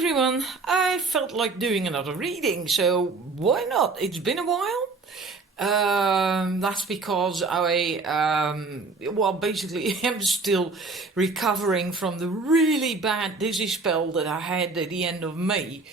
everyone, I felt like doing another reading, so why not? It's been a while. That's because basically am still recovering from the really bad dizzy spell that I had at the end of May.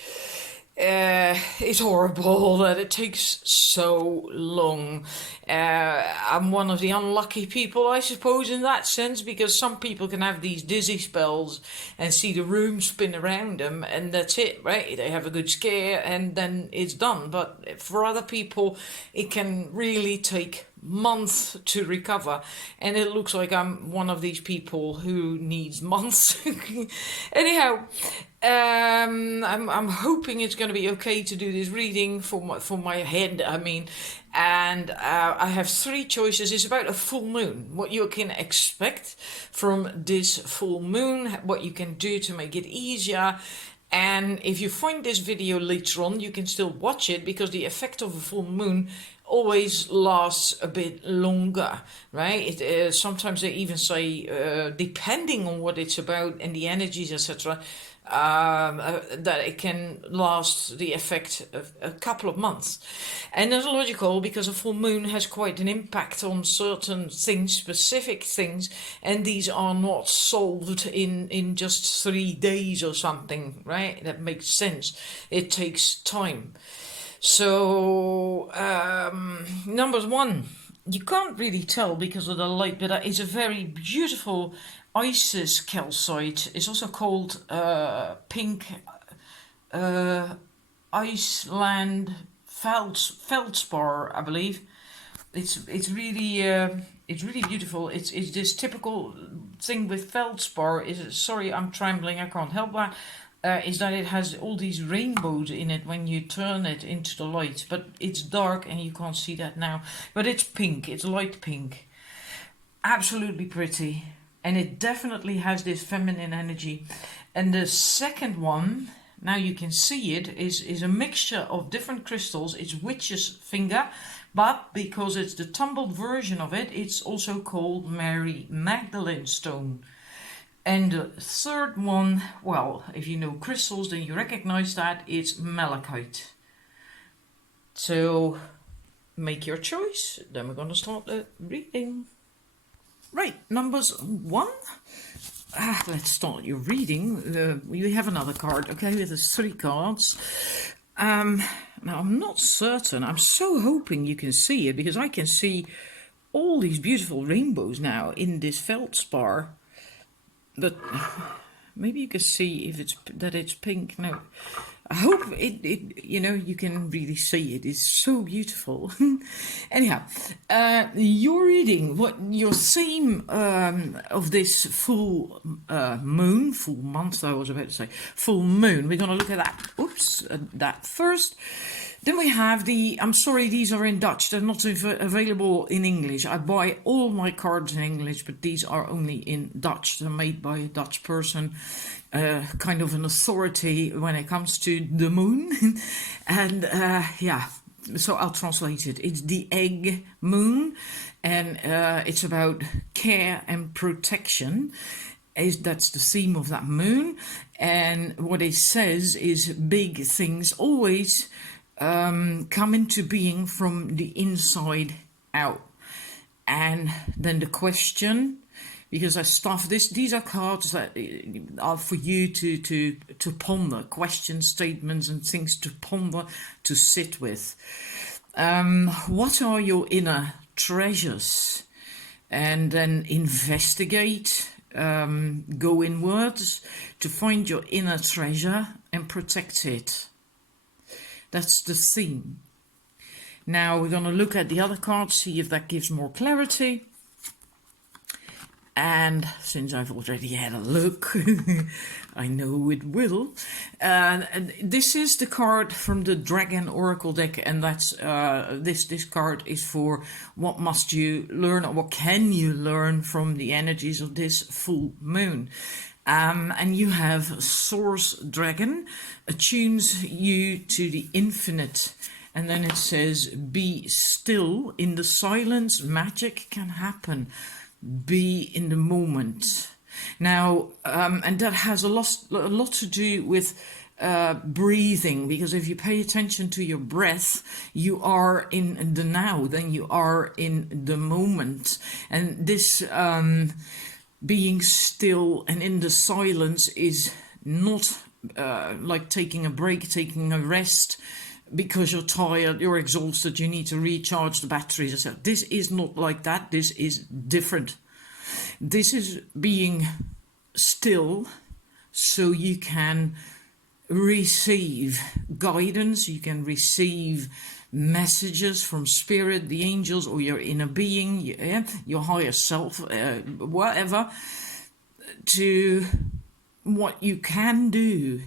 It's horrible that it takes so long. I'm one of the unlucky people, I suppose, in that sense, because some people can have these dizzy spells and see the room spin around them, and that's it, right? They have a good scare, and then it's done. But for other people, it can really take months to recover, and it looks like I'm one of these people who needs months. Anyhow, I'm hoping it's going to be okay to do this reading for my head. And I have three choices. It's about a full moon, what you can expect from this full moon, what you can do to make it easier. And if you find this video later on, you can still watch it, because the effect of a full moon always lasts a bit longer, right? Sometimes they even say, depending on what it's about and the energies, etc., that it can last the effect of a couple of months. And that's logical, because a full moon has quite an impact on certain things, specific things, and these are not solved in just 3 days or something, right? That makes sense. It takes time. So, number one, you can't really tell because of the light, but it's a very beautiful Isis calcite. It's also called pink Iceland feldspar, I believe. It's really beautiful. It's this typical thing with feldspar. Sorry, I'm trembling. I can't help that. Is that it has all these rainbows in it when you turn it into the light, but it's dark and you can't see that now. But it's pink, it's light pink. Absolutely pretty. And it definitely has this feminine energy. And the second one, now you can see it, is a mixture of different crystals. It's witch's finger, but because it's the tumbled version of it, it's also called Mary Magdalene stone. And the third one, well, if you know crystals, then you recognize that it's malachite. So make your choice. Then we're going to start the reading. Right, numbers one. Let's start your reading. We have another card, okay, with the 3 cards. Now, I'm not certain. I'm so hoping you can see it, because I can see all these beautiful rainbows now in this feldspar. But maybe you can see if it's pink. No, I hope you can really see it. It's so beautiful. Anyhow, your reading, what your theme of this full moon, full month, I was about to say, full moon. We're going to look at that. Oops, that first. Then we have I'm sorry, these are in Dutch. They're not available in English. I buy all my cards in English, but these are only in Dutch. They're made by a Dutch person, kind of an authority when it comes to the moon. And so I'll translate it. It's the egg moon, and it's about care and protection. That's the theme of that moon. And what it says is big things always come into being from the inside out. And then the question, because I stuff these are cards that are for you to ponder, questions, statements, and things to ponder, to sit with. What are your inner treasures? And then investigate, go inwards to find your inner treasure and protect it. That's the theme. Now we're going to look at the other cards, see if that gives more clarity. And since I've already had a look, I know it will. This is the card from the Dragon Oracle deck, and that's this card is for what must you learn, or what can you learn from the energies of this full moon. And you have Source Dragon, attunes you to the infinite. And then it says, be still. In the silence, magic can happen. Be in the moment. Now, and that has a lot to do with breathing, because if you pay attention to your breath, you are in the now, then you are in the moment. And this being still and in the silence is not like taking a break, taking a rest because you're tired, you're exhausted, you need to recharge the batteries. This is not like that. This is different. This is being still so you can receive guidance, you can receive messages from spirit, the angels, or your inner being, your higher self, whatever, to what you can do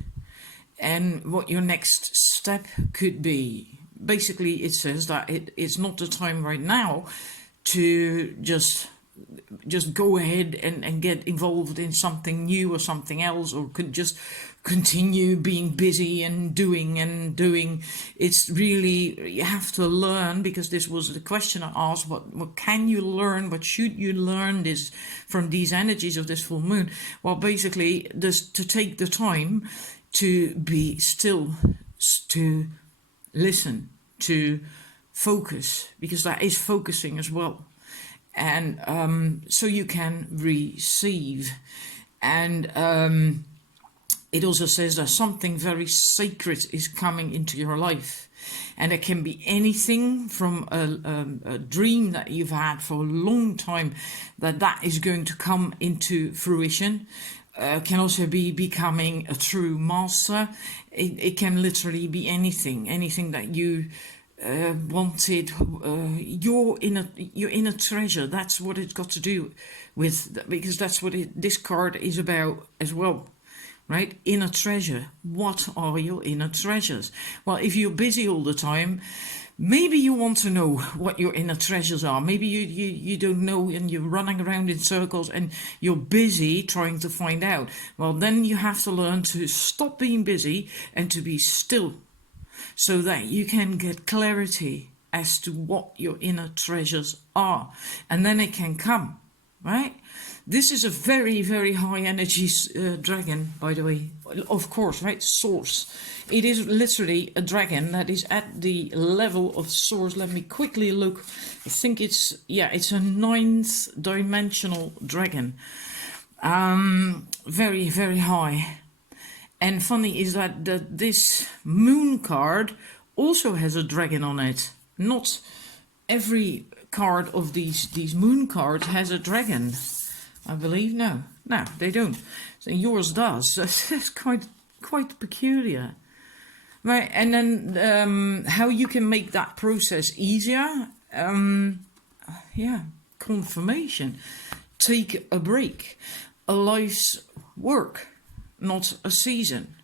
and what your next step could be. Basically, it says that it's not the time right now to just go ahead and get involved in something new or something else, or could just continue being busy and doing. It's really, you have to learn, because this was the question I asked, what can you learn, what should you learn this from these energies of this full moon? Well, basically, just to take the time to be still, to listen, to focus, because that is focusing as well. And so you can receive. And it also says that something very sacred is coming into your life. And it can be anything from a dream that you've had for a long time, that is going to come into fruition. Can also be becoming a true master. It can literally be anything that you wanted, your inner treasure. That's what it's got to do with, because that's what this card is about as well, right? Inner treasure. What are your inner treasures? Well, if you're busy all the time, maybe you want to know what your inner treasures are. Maybe you don't know, and you're running around in circles and you're busy trying to find out. Well, then you have to learn to stop being busy and to be still, so that you can get clarity as to what your inner treasures are. And then it can come, right? This is a very, very high energy dragon, by the way. Of course, right? Source. It is literally a dragon that is at the level of source. Let me quickly look. I think it's a 9th dimensional dragon. Very, very high. And funny is that this moon card also has a dragon on it. Not every card of these moon cards has a dragon, I believe. No, they don't. So yours does. That's quite peculiar, right? And then how you can make that process easier? Confirmation. Take a break. A life's work, not a season.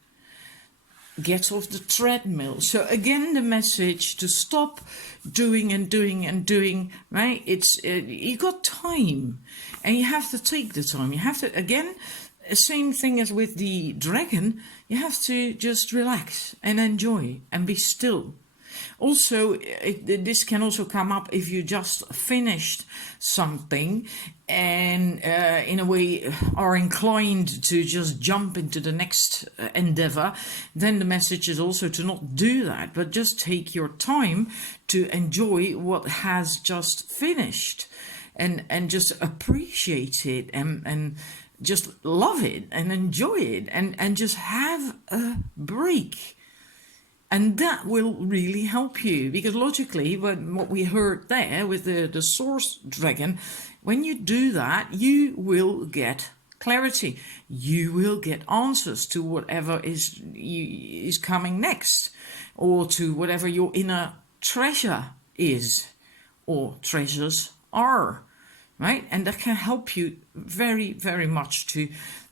Get off the treadmill. So again, the message to stop doing, right? It's you got time, and you have to take the time. You have to, again, same thing as with the dragon, you have to just relax and enjoy and be still. Also, this can also come up if you just finished something and in a way are inclined to just jump into the next endeavor. Then the message is also to not do that, but just take your time to enjoy what has just finished, and just appreciate it, and just love it and enjoy it, and just have a break. And that will really help you, because logically, what we heard there with the source dragon, when you do that, you will get clarity. You will get answers to whatever is coming next, or to whatever your inner treasure is, or treasures are, right? And that can help you very, very much to,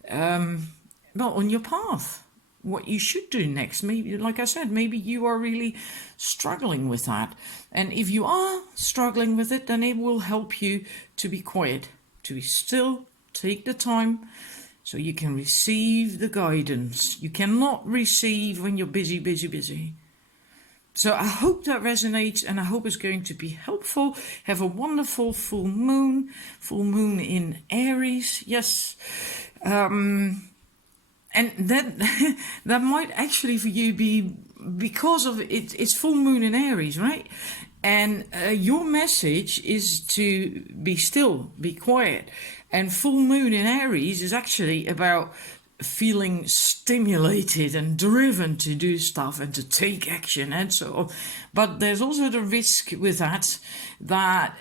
on your path. What you should do next. Maybe, like I said, maybe you are really struggling with that. And if you are struggling with it, then it will help you to be quiet, to be still, take the time, so you can receive the guidance. You cannot receive when you're busy. So I hope that resonates, and I hope it's going to be helpful. Have a wonderful full moon in Aries. Yes. and that that might actually for you be because of it's full moon in Aries, right? And your message is to be still, be quiet. And full moon in Aries is actually about feeling stimulated and driven to do stuff and to take action and so on. But there's also the risk with that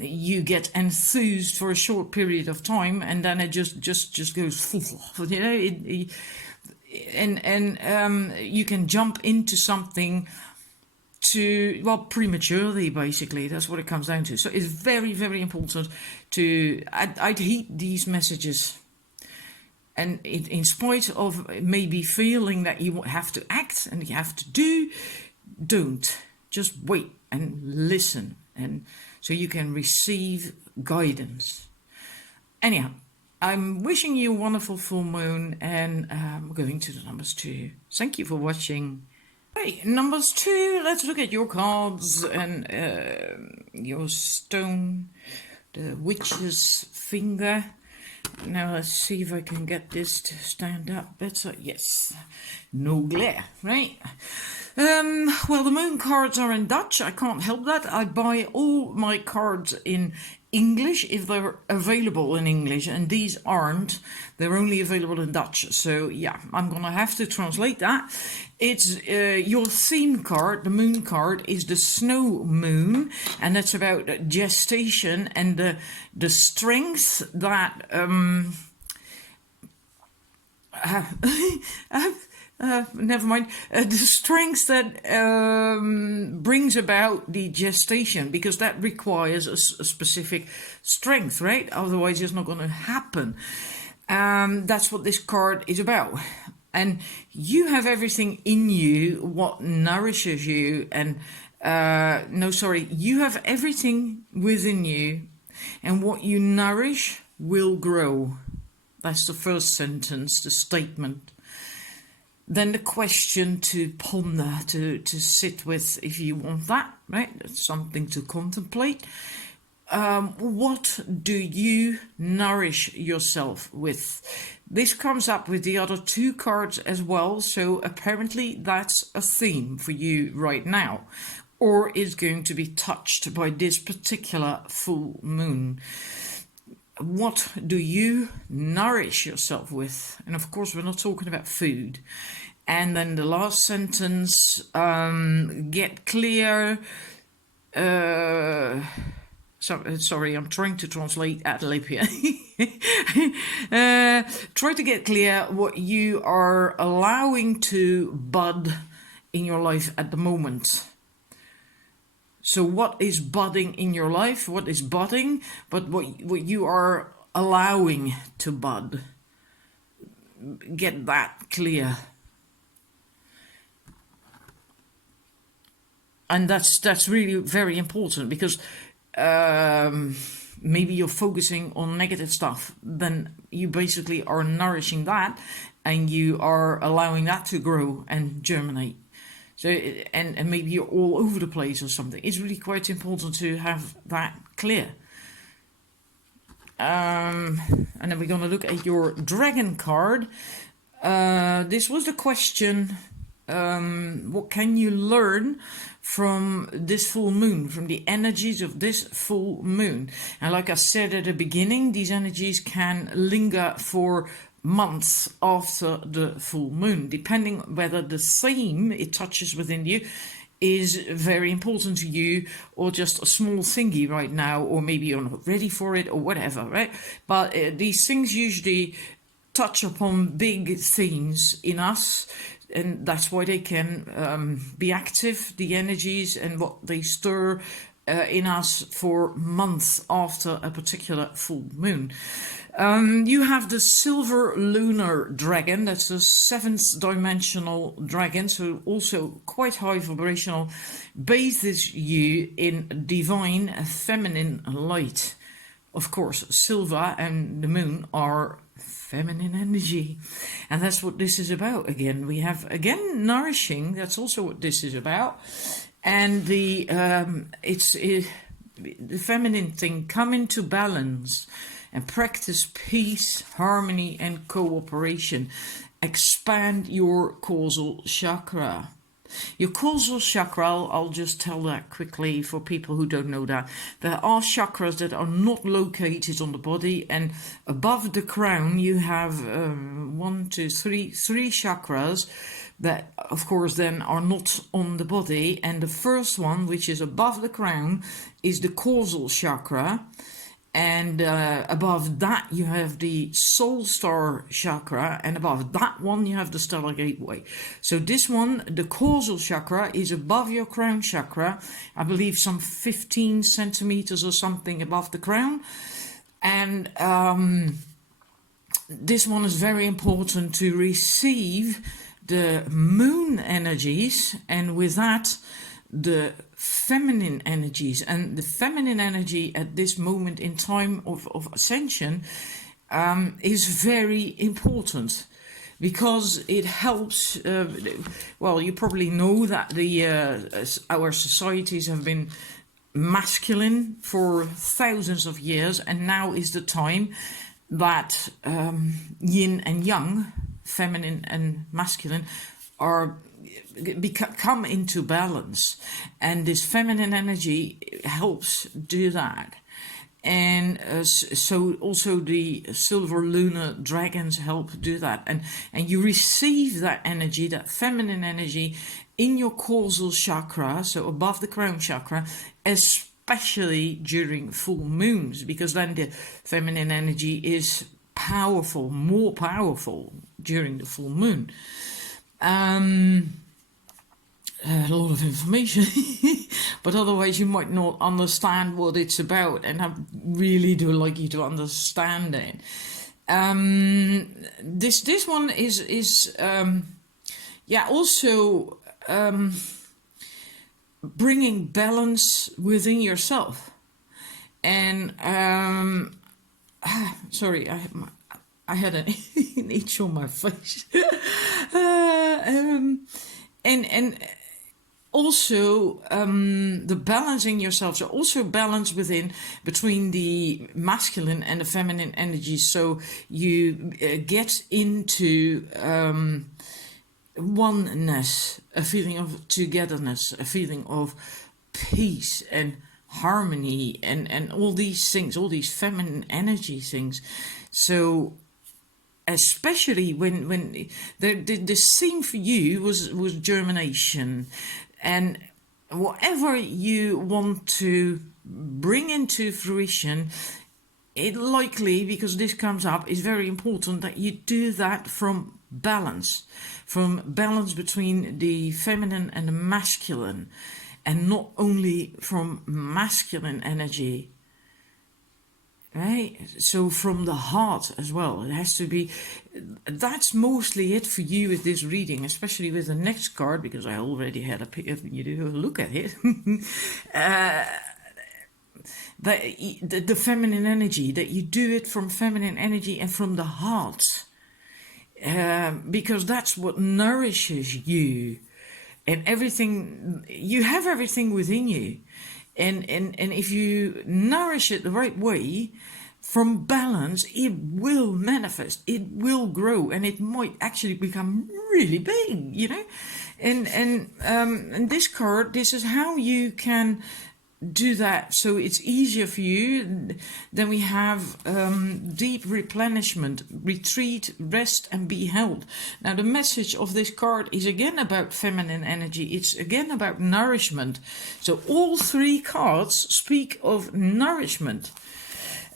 you get enthused for a short period of time and then it just goes full, you know, and you can jump into something prematurely, basically. That's what it comes down to. So it's very, very important I'd heed these messages. And in spite of maybe feeling that you have to act and you have to don't. Just wait and listen. And so you can receive guidance. Anyhow, I'm wishing you a wonderful full moon and I'm going to the numbers 2. Thank you for watching. Right, numbers 2, let's look at your cards and your stone, the witch's finger. Now let's see if I can get this to stand up better. Yes, no glare, right? Well, the moon cards are in Dutch. I can't help that. I buy all my cards in English if they're available in English, and these aren't. They're only available in Dutch. So yeah, I'm gonna have to translate that. It's your theme card, the moon card, is the snow moon, and that's about gestation and the strength that never mind. The strength that brings about the gestation, because that requires a specific strength, right? Otherwise, it's not going to happen. That's what this card is about. And you have everything in you, what nourishes you, and you have everything within you, and what you nourish will grow. That's the first sentence, the statement. Then the question to ponder, to sit with, if you want that, right? That's something to contemplate. What do you nourish yourself with? This comes up with the other 2 cards as well, so apparently that's a theme for you right now, or is going to be touched by this particular full moon. What do you nourish yourself with? And of course, we're not talking about food. And then the last sentence, get clear. Sorry, I'm trying to translate ad lib here. Try to get clear what you are allowing to bud in your life at the moment. So what is budding in your life? What is budding? But what you are allowing to bud. Get that clear. And that's really very important, because maybe you're focusing on negative stuff. Then you basically are nourishing that and you are allowing that to grow and germinate. So, and maybe you're all over the place or something. It's really quite important to have that clear. And then we're going to look at your dragon card. This was the question, what can you learn from this full moon, from the energies of this full moon? And like I said at the beginning, these energies can linger for months after the full moon, depending whether the theme it touches within you is very important to you, or just a small thingy right now, or maybe you're not ready for it, or whatever, right? But these things usually touch upon big themes in us, and that's why they can be active, the energies and what they stir in us for months after a particular full moon. You have the silver lunar dragon. That's the 7th dimensional dragon, so also quite high vibrational, bathes you in divine feminine light. Of course, silver and the moon are feminine energy, and that's what this is about. Again, we have nourishing. That's also what this is about. And the feminine thing, come into balance and practice peace, harmony and cooperation. expand your causal chakra. Your causal chakra, I'll just tell that quickly for people who don't know that. There are chakras that are not located on the body, and above the crown you have three chakras that of course then are not on the body, and the first one, which is above the crown, is the causal chakra. And above that you have the soul star chakra, and above that one you have the stellar gateway. So this one, the causal chakra, is above your crown chakra, I believe some 15 centimeters or something above the crown. And this one is very important to receive the moon energies, and with that the feminine energies. And the feminine energy at this moment in time of ascension is very important, because it helps, well, you probably know that our societies have been masculine for thousands of years, and now is the time that yin and yang, feminine and masculine, are come into balance, and this feminine energy helps do that. And so also the silver lunar dragons help do that, and you receive that energy, that feminine energy, in your causal chakra, so above the crown chakra, especially during full moons, because then the feminine energy is powerful, more powerful during the full moon. A lot of information, but otherwise you might not understand what it's about, and I really do like you to understand it. This one is also bringing balance within yourself. And sorry, I had an itch on my face. And also the balancing yourself, so also balance between the masculine and the feminine energies, so you get into oneness, a feeling of togetherness, a feeling of peace and harmony, and all these things, all these feminine energy things. So especially when the theme for you was germination, and whatever you want to bring into fruition, it likely, because this comes up, is very important that you do that from balance between the feminine and the masculine, and not only from masculine energy. Right, so from the heart as well. It has to be. That's mostly it for you with this reading, especially with the next card, because I already had a look at it. The feminine energy, that you do it from feminine energy and from the heart, because that's what nourishes you, and everything. You have everything within you. And if you nourish it the right way, from balance, it will manifest, it will grow, and it might actually become really big, you know. And this card, this is how you can do that, so it's easier for you. Then we have deep replenishment, retreat, rest, and be held. Now the message of this card is again about feminine energy. It's again about nourishment. So all three cards speak of nourishment,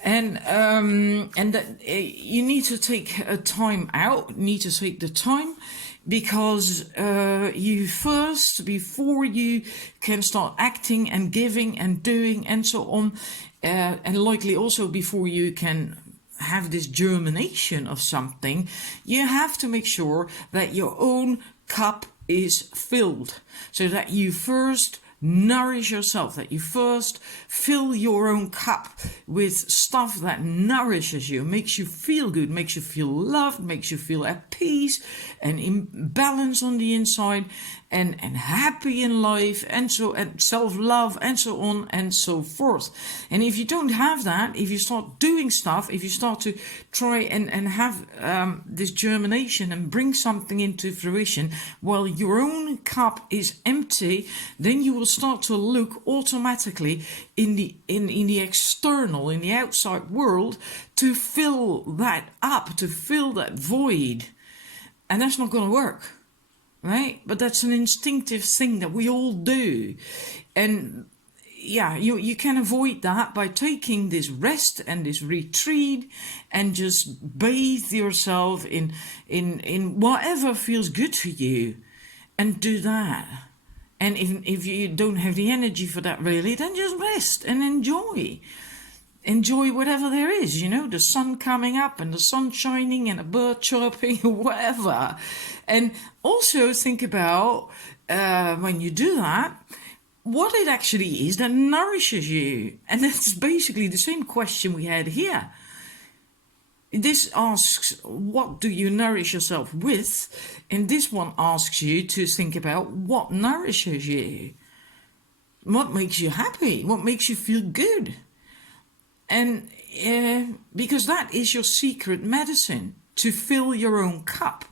and that you need to take a time out, need to take the time, because you first, before you can start acting and giving and doing and so on, and likely also before you can have this germination of something, you have to make sure that your own cup is filled, so that you first nourish yourself, that you first fill your own cup with stuff that nourishes you, makes you feel good, makes you feel loved, makes you feel at peace and in balance on the inside, and happy in life, and self-love, and so on and so forth. And if you don't have that, if you start doing stuff, if you start to try and have this germination and bring something into fruition while your own cup is empty, then you will start to look automatically in the external, in the outside world, to fill that up, to fill that void. And that's not going to work. Right? But that's an instinctive thing that we all do. And yeah, you can avoid that by taking this rest and this retreat and just bathe yourself in whatever feels good for you, and do that. And if you don't have the energy for that really, then just rest and enjoy. Enjoy whatever there is, the sun coming up and the sun shining and a bird chirping or whatever. And also think about, when you do that, what it actually is that nourishes you. And that's basically the same question we had here. This asks, what do you nourish yourself with? And this one asks you to think about what nourishes you. What makes you happy? What makes you feel good? And because that is your secret medicine, to fill your own cup.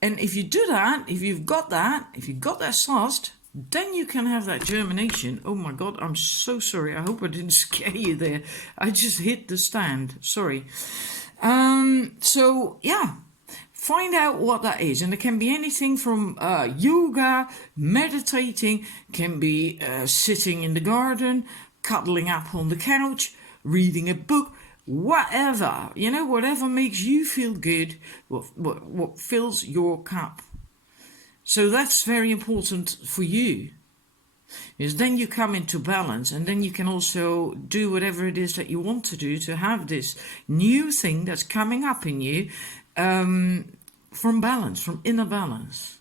And if you do that, if you've got that sauced, then you can have that germination. Oh my God, I'm so sorry. I hope I didn't scare you there. I just hit the stand. Sorry. So yeah, find out what that is. And it can be anything from yoga, meditating, can be sitting in the garden, cuddling up on the couch, reading a book, whatever, whatever makes you feel good, what fills your cup. So that's very important for you, because then you come into balance, and then you can also do whatever it is that you want to do to have this new thing that's coming up in you, from balance, from inner balance.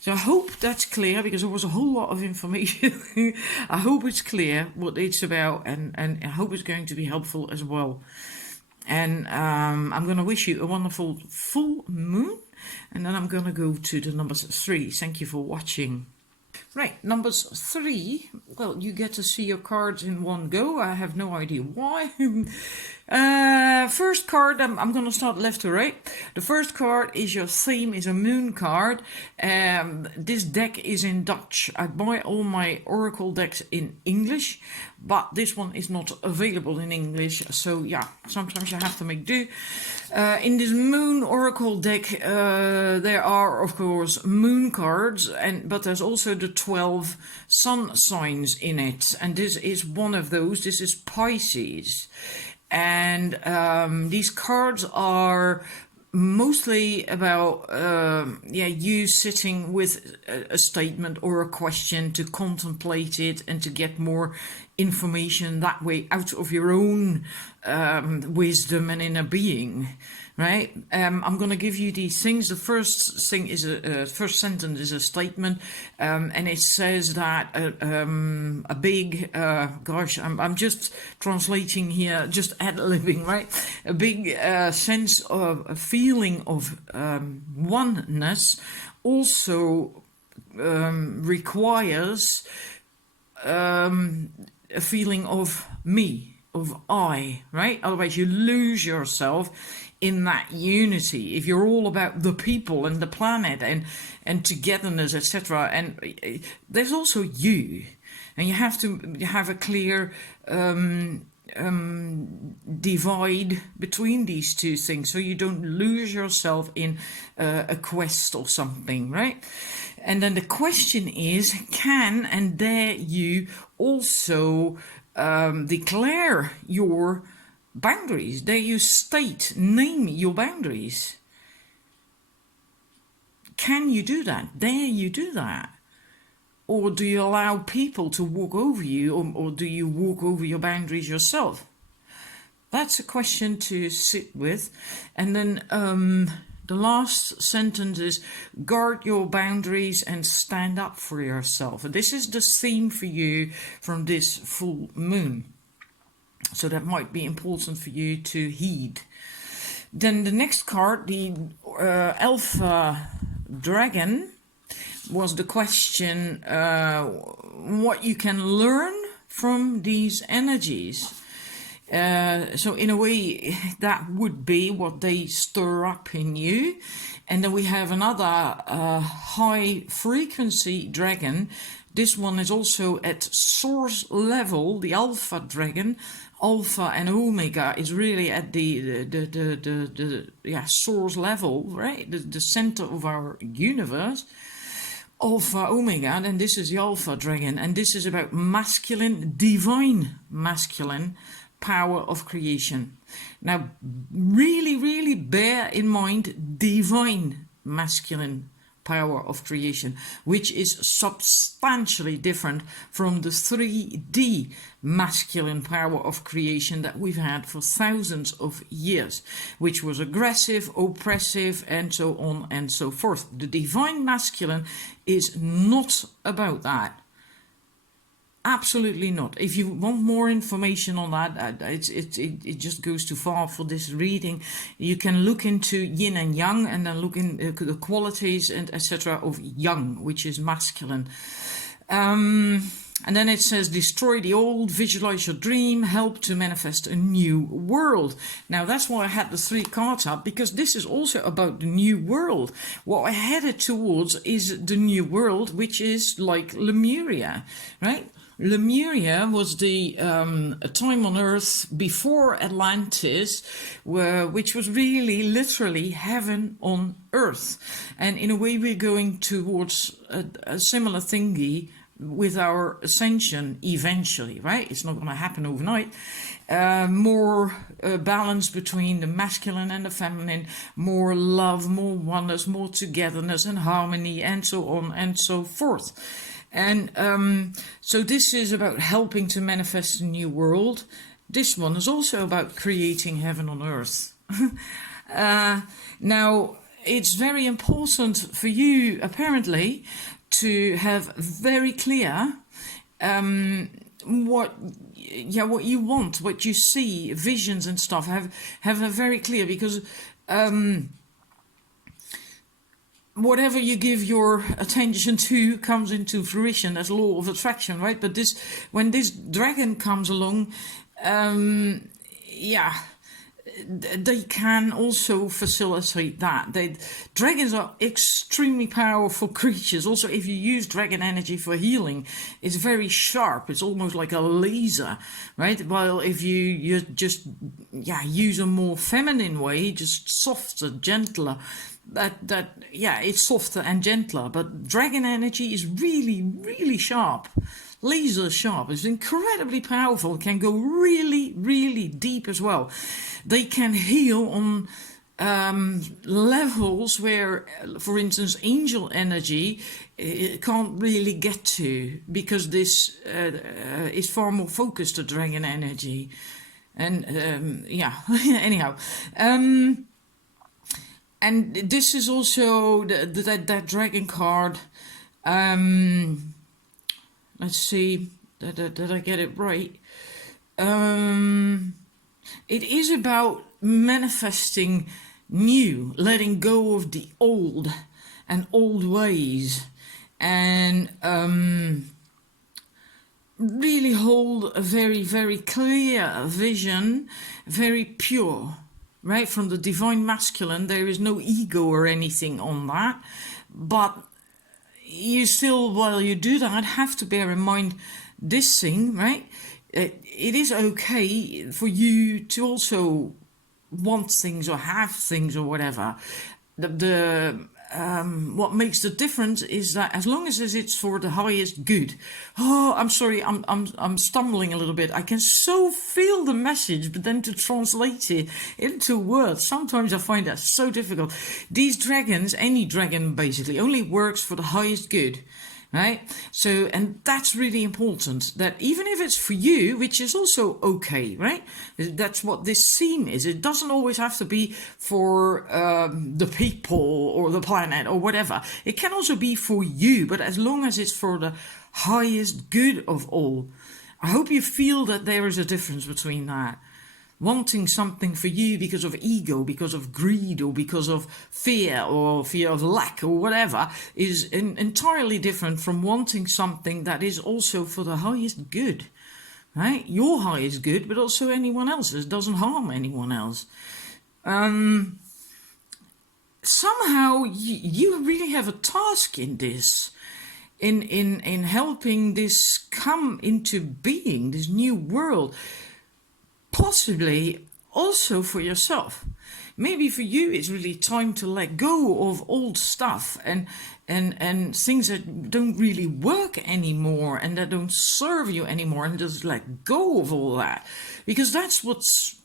So I hope that's clear, because there was a whole lot of information. I hope it's clear what it's about, and I hope it's going to be helpful as well. And I'm going to wish you a wonderful full moon, and then I'm going to go to the numbers 3. Thank you for watching. Right, numbers 3. Well, you get to see your cards in one go. I have no idea why. First card, I'm going to start left to right. The first card is your theme, is a moon card. This deck is in Dutch. I buy all my oracle decks in English, but this one is not available in English. So yeah, sometimes you have to make do. In this moon oracle deck, there are of course moon cards, but there's also the 12 sun signs in it. And this is one of those. This is Pisces. And these cards are mostly about you sitting with a statement or a question to contemplate it and to get more information that way out of your own wisdom and inner being, right? I'm going to give you these things. The first thing is first sentence is a statement, and it says that a big I'm just translating here, just ad-libbing, right? A big sense of a feeling of oneness also requires a feeling of me, of I, right? Otherwise you lose yourself in that unity. If you're all about the people and the planet and togetherness, etc., and there's also you, and you have to have a clear divide between these two things, so you don't lose yourself in a quest or something, right? And then the question is, can and dare you also declare your boundaries? Dare you name your boundaries? Can you do that? Dare you do that? Or do you allow people to walk over you, or do you walk over your boundaries yourself? That's a question to sit with. And then The last sentence is guard your boundaries and stand up for yourself. And this is the theme for you from this full moon. So that might be important for you to heed. Then the next card, the Alpha Dragon, was the question what you can learn from these energies. So in a way, that would be what they stir up in you. And then we have another high frequency dragon. This one is also at source level, the Alpha Dragon. Alpha and Omega is really at the source level, right? The center of our universe. Alpha Omega, and this is the Alpha Dragon, and this is about masculine, divine masculine power of creation. Now, really bear in mind divine masculine power of creation, which is substantially different from the 3D masculine power of creation that we've had for thousands of years, which was aggressive, oppressive, and so on and so forth. The divine masculine is not about that. Absolutely not. If you want more information on that, it just goes too far for this reading. You can look into yin and yang, and then look into the qualities and etc. of yang, which is masculine. And then it says, destroy the old, visualize your dream, help to manifest a new world. Now that's why I had the 3 cards up, because this is also about the new world. What we're headed towards is the new world, which is like Lemuria, right? Lemuria was the time on Earth before Atlantis, which was really literally heaven on Earth. And in a way we're going towards a similar thingy with our ascension eventually, right? It's not going to happen overnight. More balance between the masculine and the feminine, more love, more oneness, more togetherness and harmony, and so on and so forth. And so this is about helping to manifest a new world. This one is also about creating heaven on earth. Now, it's very important for you, apparently, to have very clear what you want, what you see, visions and stuff. Have a very clear, because whatever you give your attention to comes into fruition. That's law of attraction, right? But when this dragon comes along, they can also facilitate that. Dragons are extremely powerful creatures. Also, if you use dragon energy for healing, it's very sharp. It's almost like a laser, right? While if you just use a more feminine way, just softer, gentler, it's softer and gentler. But dragon energy is really sharp. Laser sharp. It's incredibly powerful. It can go really deep as well. They can heal on levels where, for instance, angel energy can't really get to, because this is far more focused to dragon energy. And anyhow. And this is also that dragon card. Let's see, did I get it right? It is about manifesting new, letting go of the old and old ways, and really hold a very clear vision, very pure, right? From the divine masculine, there is no ego or anything on that, but you still, while you do that, have to bear in mind this thing, right? It is okay for you to also want things or have things or whatever. What makes the difference is that as long as it's for the highest good. Oh, I'm sorry, I'm stumbling a little bit. I can so feel the message, but then to translate it into words, sometimes I find that so difficult. These dragons, any dragon basically, only works for the highest good. right? So, and that's really important, that even if it's for you, which is also okay, right? That's what this scene is. It doesn't always have to be for the people or the planet or whatever. It can also be for you, but as long as it's for the highest good of all. I hope you feel that there is a difference between that. Wanting something for you because of ego, because of greed, or because of fear, or fear of lack, or whatever, is entirely different from wanting something that is also for the highest good, right? Your highest good, but also anyone else's. Doesn't harm anyone else. Somehow you really have a task in this, in helping this come into being, this new world. Possibly also for yourself. Maybe for you it's really time to let go of old stuff and things that don't really work anymore and that don't serve you anymore, and just let go of all that, because that's what's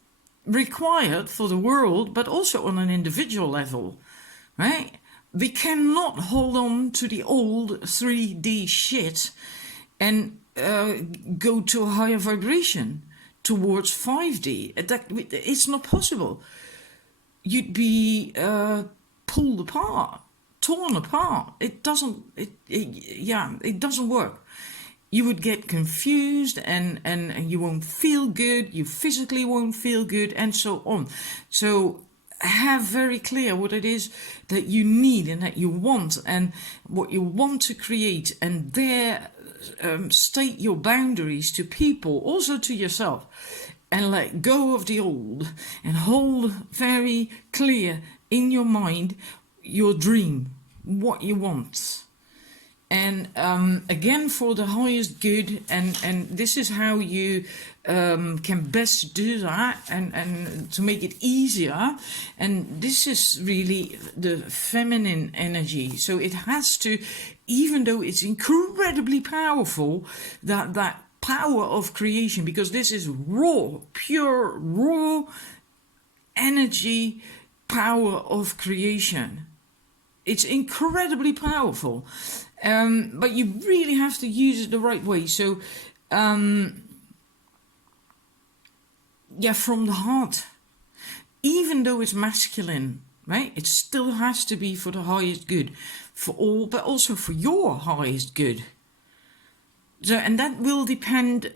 required for the world, but also on an individual level, right? We cannot hold on to the old 3D shit and go to a higher vibration towards 5D. It's not possible. You'd be pulled apart, torn apart. It doesn't work. You would get confused and you won't feel good, you physically won't feel good, and so on. So have very clear what it is that you need and that you want and what you want to create, and there state your boundaries to people, also to yourself, and let go of the old and hold very clear in your mind your dream, what you want. And again, for the highest good, and this is how you can best do that, and to make it easier. And this is really the feminine energy. So it has to, even though it's incredibly powerful, that power of creation, because this is raw, pure, raw energy, power of creation. It's incredibly powerful. But you really have to use it the right way. So, from the heart, even though it's masculine, right? It still has to be for the highest good, for all, but also for your highest good. So, and that will depend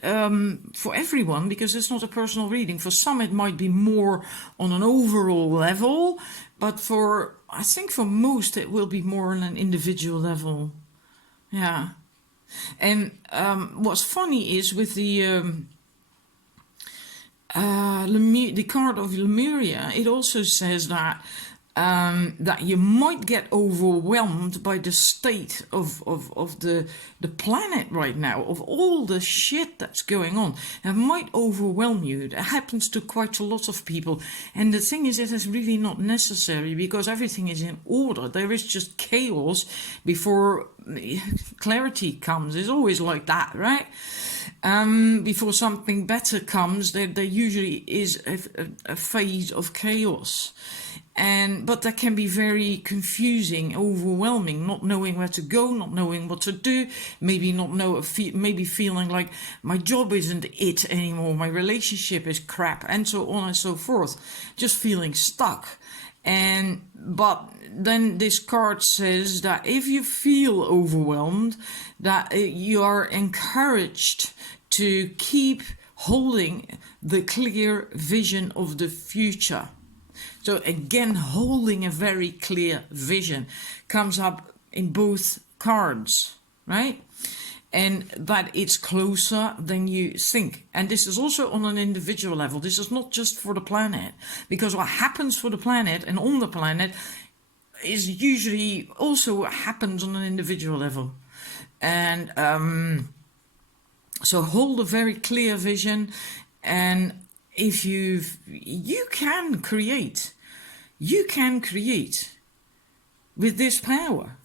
for everyone, because it's not a personal reading. For some, it might be more on an overall level, but I think for most, it will be more on an individual level. Yeah. And what's funny is with the card of Lemuria, it also says that you might get overwhelmed by the state of the planet right now, of all the shit that's going on. It might overwhelm you. It happens to quite a lot of people. And the thing is, it is really not necessary, because everything is in order. There is just chaos before clarity comes. It's always like that, right? Before something better comes, there usually is a phase of chaos. But that can be very confusing, overwhelming, not knowing where to go, not knowing what to do, maybe feeling like my job isn't it anymore, my relationship is crap, and so on and so forth, just feeling stuck. But then this card says that if you feel overwhelmed, that you are encouraged to keep holding the clear vision of the future. So again, holding a very clear vision comes up in both cards, right? And that it's closer than you think. And this is also on an individual level. This is not just for the planet, because what happens for the planet and on the planet is usually also what happens on an individual level. And so hold a very clear vision, and if you can create with this power.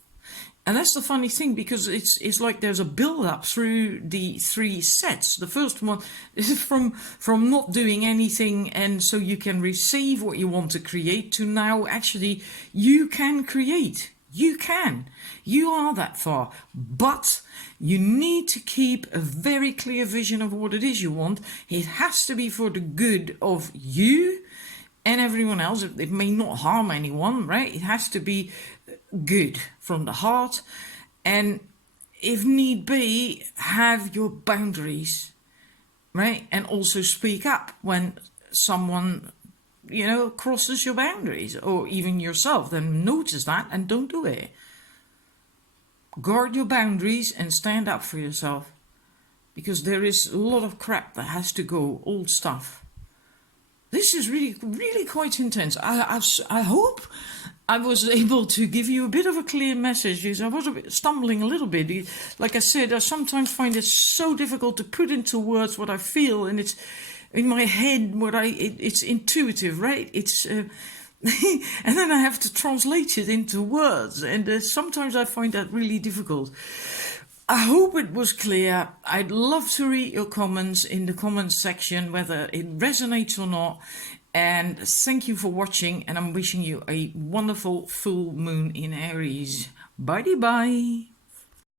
And that's the funny thing, because it's like there's a build-up through the 3 sets. The first one is from not doing anything, and so you can receive what you want to create, to now actually you can create. You can. You are that far. But you need to keep a very clear vision of what it is you want. It has to be for the good of you and everyone else. It may not harm anyone, right? It has to be good from the heart. And if need be, have your boundaries, right? And also speak up when someone, crosses your boundaries, or even yourself. Then notice that and don't do it. Guard your boundaries and stand up for yourself, because there is a lot of crap that has to go, old stuff. This is really, really quite intense. I hope I was able to give you a bit of a clear message, because I was stumbling a little bit. Like I said, I sometimes find it so difficult to put into words what I feel, and it's in my head, it's intuitive, right? It's and then I have to translate it into words, and sometimes I find that really difficult. I hope it was clear. I'd love to read your comments in the comments section, whether it resonates or not. And thank you for watching, and I'm wishing you a wonderful full moon in Aries. Bye bye.